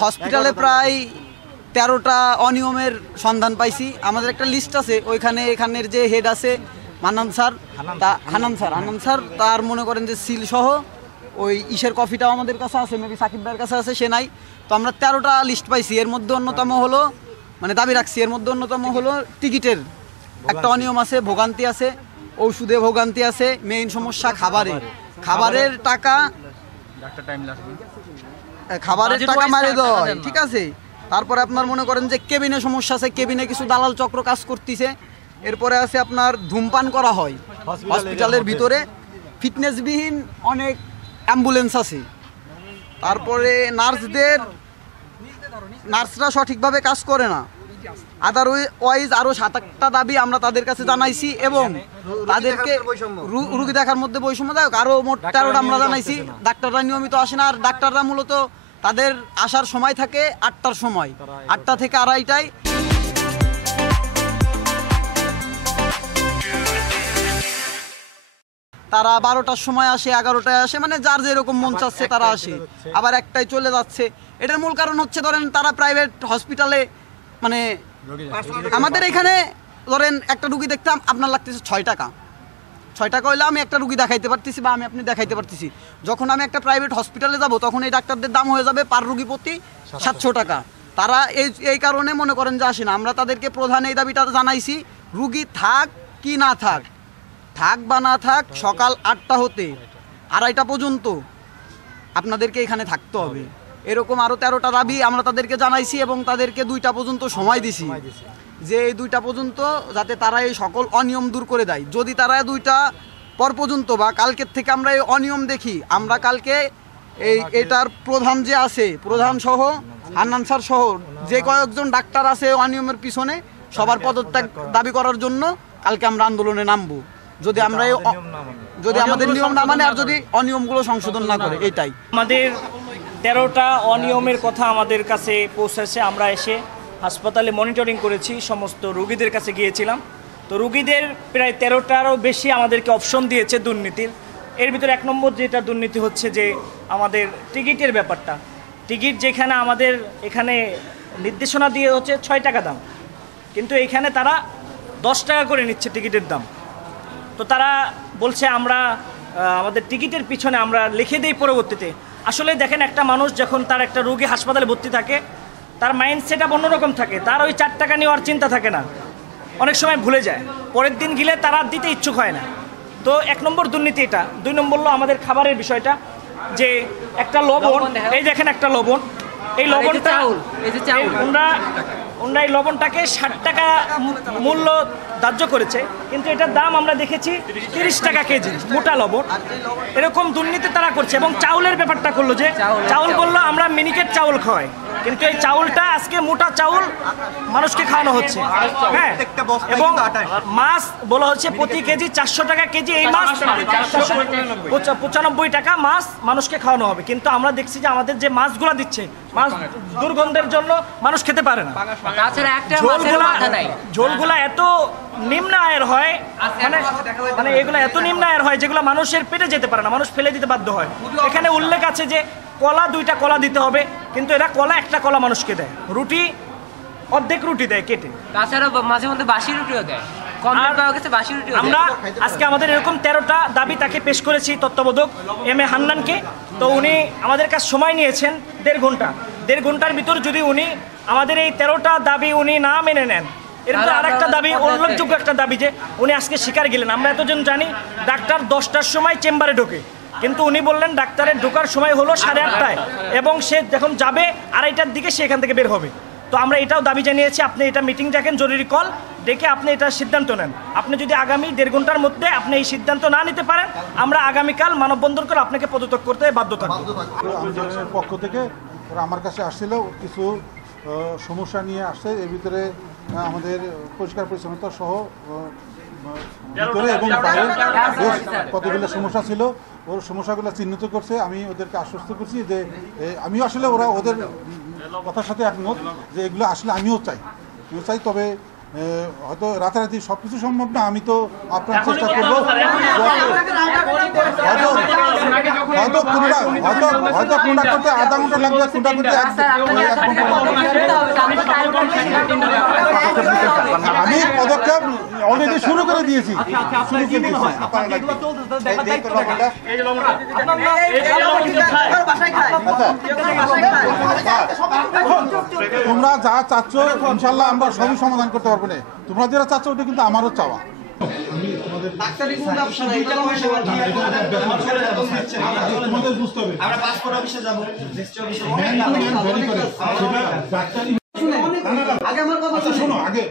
হসপিটালে প্রায় 13টা অনিয়মের সন্ধান পাইছি। আমাদের একটা লিস্ট আছে, ওইখানে এখানের যে হেড আছে হানান স্যার তার মনে করেন যে সিল সহ ওই ইসের কপিটাও আমাদের কাছে আছে, মেবি সাকিব ভাইয়ের কাছে আছে, সে নাই। তো আমরা 13টা লিস্ট পাইছি। এর মধ্যে অন্যতম হলো, মানে দাবি রাখছি, এর মধ্যে অন্যতম হলো টিকিটের একটা অনিয়ম আছে, ভোগান্তি আছে, ঔষধে ভোগান্তি আছে, মেইন সমস্যা খাবারের টাকা মারে দেয়, ঠিক আছে। তারপরে আপনার মনে করেন যে কেবিনে সমস্যা আছে, কেবিনে কিছু দালাল চক্র কাজ করতেছে। এরপরে আছে আপনার ধূমপান করা হয় হসপিটালের ভিতরে, ফিটনেসবিহীন অনেক অ্যাম্বুলেন্স আছে। তারপরে নার্সরা সঠিকভাবে কাজ করে না। আদারওয়াইজ আরও 7-8টা দাবি আমরা তাদের কাছে জানাইছি এবং তাদেরকে রুগী দেখার মধ্যে বৈষম্য দেয়। আরও মোট 13টা আমরা জানাইছি। ডাক্তাররা নিয়মিত আসে না, আর ডাক্তাররা মূলত তাদের আসার সময় থাকে 8টার সময়, 8টা থেকে 2:30টায়। তারা 12টার সময় আসে, 11টায় আসে, মানে যার যেরকম মন চাচ্ছে তারা আসে, আবার 1টায় চলে যাচ্ছে। এটার মূল কারণ হচ্ছে ধরেন তারা প্রাইভেট হসপিটালে, মানে আমাদের এখানে ধরেন একটা রুগী দেখতাম আপনার লাগতেছে 6 টাকা হইলে আমি একটা রুগী দেখাইতে পারতেছি বা আপনি দেখাইতে পারতেছি। যখন আমি একটা প্রাইভেট হসপিটালে যাব তখন এই ডাক্তারদের দাম হয়ে যাবে পার রুগী প্রতি 700 টাকা। তারা এই কারণে মনে করেন যে আসে না। আমরা তাদেরকে প্রধান এই দাবিটা জানাইছি, রুগী থাক কি না থাক বা না থাক, সকাল 8টা হতে 2:30টা পর্যন্ত আপনাদেরকে এখানে থাকতে হবে। এরকম আরও 13টা দাবি আমরা তাদেরকে জানাইছি এবং তাদেরকে 2টা পর্যন্ত সময় দিছি, যে এই 2টা পর্যন্ত যাতে তারা এই সকল অনিয়ম দূর করে দেয়। যদি তারা 2টা পর পর্যন্ত বা কালকের থেকে আমরা এই অনিয়ম দেখি, আমরা কালকে এটার প্রধান যে আছে, প্রধান সহ হান্নান স্যার সহ যে কয়েকজন ডাক্তার আছে অনিয়মের পিছনে, সবার পদত্যাগ দাবি করার জন্য কালকে আমরা আন্দোলনে নামবো। যদি আমাদের নিয়ম না মানে আর যদি অনিয়মগুলো সংশোধন না করে। এটাই আমাদের 13টা অনিয়মের কথা আমাদের কাছে পৌঁছেছে। আমরা এসে হাসপাতালে মনিটরিং করেছি, সমস্ত রুগীদের কাছে গিয়েছিলাম। তো রুগীদের প্রায় 13টারও বেশি আমাদেরকে অপশন দিয়েছে দুর্নীতির। এর ভিতরে 1 নম্বর যেটা দুর্নীতি হচ্ছে যে আমাদের টিকিটের ব্যাপারটা। টিকিট যেখানে আমাদের এখানে নির্দেশনা দিয়ে হচ্ছে 6 টাকা দাম, কিন্তু এখানে তারা 10 টাকা করে নিচ্ছে টিকিটের দাম। তো তারা বলছে আমরা আমাদের টিকিটের পিছনে আমরা লিখে দিই পরবর্তীতে। আসলে দেখেন, একটা মানুষ যখন তার একটা রোগী হাসপাতালে ভর্তি থাকে, তার মাইন্ড সেট আপ অন্যরকম থাকে, তার ওই 4 টাকা নেওয়ার চিন্তা থাকে না, অনেক সময় ভুলে যায়, পরের দিন গেলে তারা দিতে ইচ্ছুক হয় না। তো 1 নম্বর দুর্নীতি এটা। 2 নম্বর হলো আমাদের খাবারের বিষয়টা, যে একটা লবণ, এই দেখেন একটা লবণ, এই লবণটা ওনারা এই লবণটাকে 60 টাকা মূল্য ধার্য করেছে, কিন্তু এটার দাম আমরা দেখেছি 30 টাকা কেজি, মোটা লবণ। এরকম দুর্নীতি তারা করছে। এবং চাউলের ব্যাপারটা করলো, যে চাউল বললো আমরা মিনিকেট চাউল খাওয়াই, কিন্তু এই চাউলটা আজকে মোটা চাউল মানুষকে খাওয়ানো হচ্ছে। হ্যাঁ, এবং মাছ বলা হচ্ছে প্রতি কেজি 400 টাকা কেজি, এই মাছ 95 টাকা মাছ মানুষকে খাওয়ানো হবে। কিন্তু আমরা দেখছি যে আমাদের যে মাছগুলো দিচ্ছে, মাছ দুর্গন্ধের জন্য মানুষ খেতে পারে না। ঝোলগুলা এত নিম্ন আয়ের হয়, মানে এগুলো এত নিম্ন আয়ের হয় যেগুলো মানুষের পেটে যেতে পারে না, মানুষ ফেলে দিতে বাধ্য হয়। এখানে উল্লেখ আছে যে কলা 2টা কলা দিতে হবে, কিন্তু এরা কলা 1টা কলা মানুষকে দেয়, রুটি অর্ধেক রুটি দেয় কেটে, তাছাড়া মাঝে মধ্যে বাসি রুটিও দেয়। আমরা আজকে আমাদের এরকম 13টা দাবি তাকে পেশ করেছি, তত্ত্বাবধায়ক এম এ হান্নানকে। তো উনি আমাদের কাছে সময় নিয়েছেন 1.5 ঘন্টা। 1.5 ঘন্টার ভিতর যদি উনি আমাদের এই 13টা দাবি উনি না মেনে নেন, এরপর আরেকটা দাবি, উল্লেখযোগ্য একটা দাবি, যে উনি আজকে স্বীকার গেলেন। আমরা এতজন জানি ডাক্তার 10টার সময় চেম্বারে ঢোকে, কিন্তু উনি বললেন ডাক্তারের ঢোকার সময় হলো 8:30টায়, এবং সে যখন যাবে 2:30টার দিকে সে এখান থেকে বের হবে। তো আমরা এটাও দাবি জানিয়েছি, আপনি এটা মিটিং ডাকেন, জরুরি কল ডেকে আপনি এটা সিদ্ধান্ত নেন। আপনি যদি আগামী 1.5 ঘন্টার মধ্যে আপনি এই সিদ্ধান্ত না নিতে পারেন, আমরা আগামীকাল মানববন্ধন করে আপনাকে পদত্যাগ করতে বাধ্য থাকব। আন্দোলনের পক্ষ থেকে ওরা আমার কাছে আসছিল, কিছু সমস্যা নিয়ে আসছে। এর ভিতরে আমাদের পরিষ্কার পরিচ্ছন্নতা সহ ভিতরে এবং বাইরে বেশ কতগুলো সমস্যা ছিল। ওর সমস্যাগুলো চিহ্নিত করছে। আমি ওদেরকে আশ্বস্ত করছি যে আমিও আসলে ওদের কথার সাথে একমত, যে এগুলো আসলে আমিও চাই। তবে হয়তো রাতারাতি সব কিছু সম্ভব না, আমি তো আপনার চেষ্টা করবো হয়তো কোনটা করতে আধা ঘন্টা লাগবে, কোনটা করতে আমি পদক্ষেপ অলরেডি শুরু করে দিয়েছি। তোমরা যা চাচ্ছ ইনশাল্লাহ আমরা সবই সমাধান করতে পারবো না। তোমরা যেটা চাচ্ছ ওটা কিন্তু আমারও চাওয়া। তোমাদের বুঝতে হবে আমরা পাসপোর্ট অফিসে যাব, রেজিস্ট্রি অফিসে আগে আমার কথা শোনো আগে